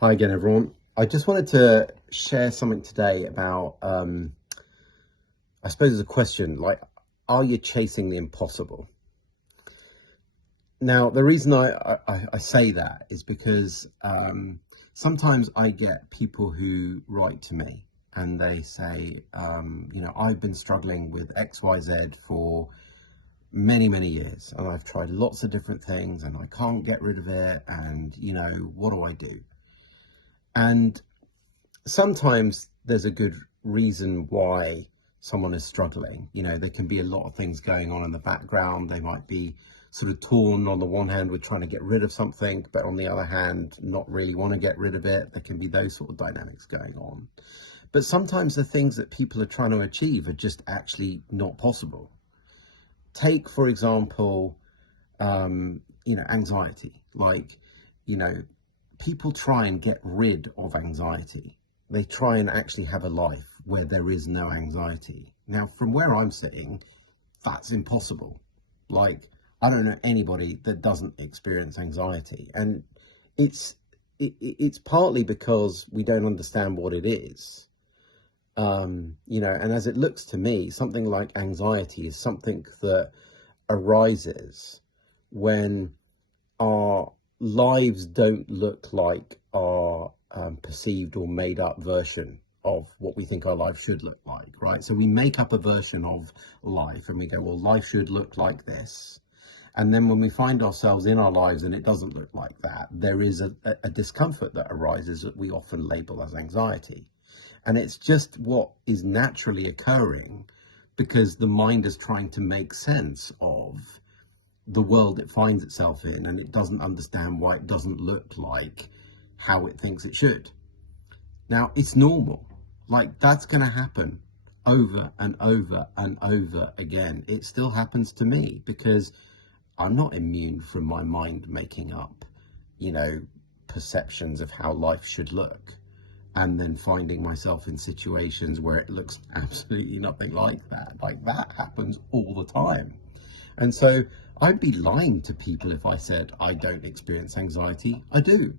Hi again, everyone. I just wanted to share something today about, I suppose, a question like, are you chasing the impossible? Now, the reason I say that is because sometimes I get people who write to me and they say, I've been struggling with XYZ for many, many years and I've tried lots of different things and I can't get rid of it. And, what do I do? And sometimes there's a good reason why someone is struggling. There can be a lot of things going on in the background. They might be sort of torn on the one hand with trying to get rid of something, but on the other hand, not really want to get rid of it. There can be those sort of dynamics going on. But sometimes the things that people are trying to achieve are just actually not possible. Take, for example, anxiety. Like, you know, people try and get rid of anxiety. They try and actually have a life where there is no anxiety. Now, from where I'm sitting, that's impossible. Like, I don't know anybody that doesn't experience anxiety. And it's partly because we don't understand what it is. And as it looks to me, something like anxiety is something that arises when our lives don't look like our perceived or made up version of what we think our life should look like, right? So we make up a version of life and we go, well, life should look like this. And then when we find ourselves in our lives and it doesn't look like that, there is a discomfort that arises that we often label as anxiety. And it's just what is naturally occurring because the mind is trying to make sense of the world it finds itself in, and it doesn't understand why it doesn't look like how it thinks it should. Now, it's normal. Like, that's going to happen over and over and over again. It still happens to me because I'm not immune from my mind making up, perceptions of how life should look, and then finding myself in situations where it looks absolutely nothing like that. Like, that happens all the time. And so I'd be lying to people if I said I don't experience anxiety. I do,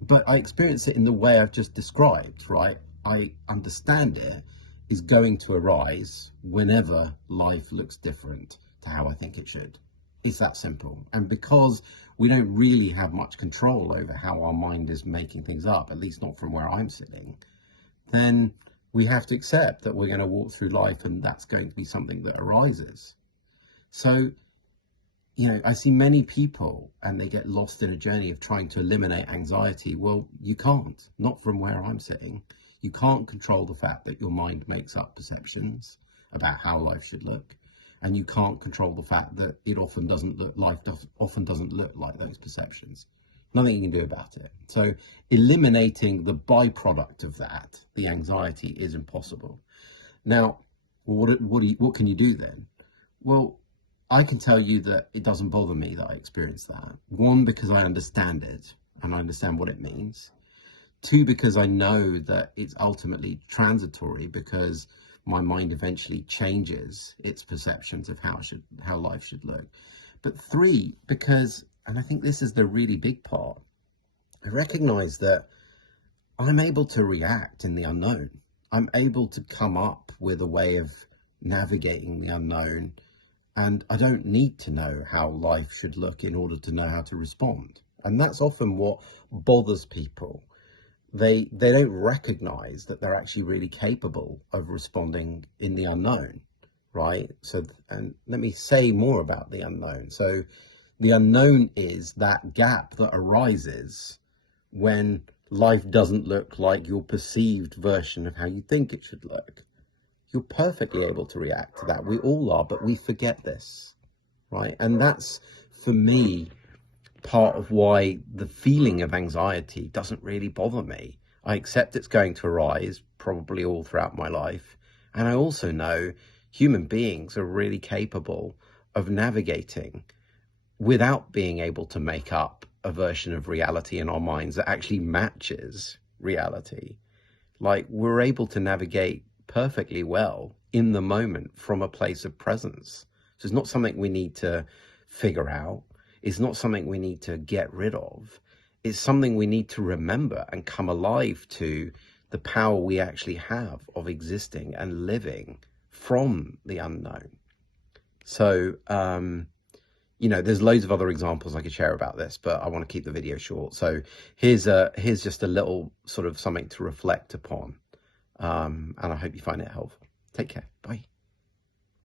but I experience it in the way I've just described, right? I understand it is going to arise whenever life looks different to how I think it should. It's that simple. And because we don't really have much control over how our mind is making things up, at least not from where I'm sitting, then we have to accept that we're going to walk through life and that's going to be something that arises. So, I see many people and they get lost in a journey of trying to eliminate anxiety. Well, you can't, not from where I'm sitting. You can't control the fact that your mind makes up perceptions about how life should look. And you can't control the fact that it often doesn't look, often doesn't look like those perceptions. Nothing you can do about it. So eliminating the byproduct of that, the anxiety, is impossible. Now, what can you do then? Well, I can tell you that it doesn't bother me that I experience that. One, because I understand it and I understand what it means. Two, because I know that it's ultimately transitory because my mind eventually changes its perceptions of how life should look. But three, because, and I think this is the really big part, I recognize that I'm able to react in the unknown. I'm able to come up with a way of navigating the unknown, and I don't need to know how life should look in order to know how to respond. And that's often what bothers people. They don't recognize that they're actually really capable of responding in the unknown, right? So, and let me say more about the unknown. So the unknown is that gap that arises when life doesn't look like your perceived version of how you think it should look. You're perfectly able to react to that. We all are, but we forget this, right? And that's, for me, part of why the feeling of anxiety doesn't really bother me. I accept it's going to arise probably all throughout my life. And I also know human beings are really capable of navigating without being able to make up a version of reality in our minds that actually matches reality. Like, we're able to navigate perfectly well in the moment from a place of presence. So it's not something we need to figure out. It's not something we need to get rid of. it's something we need to remember and come alive to, the power we actually have of existing and living from the unknown. So, you know, there's loads of other examples I could share about this, but I want to keep the video short. So here's just a little sort of something to reflect upon. And I hope you find it helpful. Take care. Bye.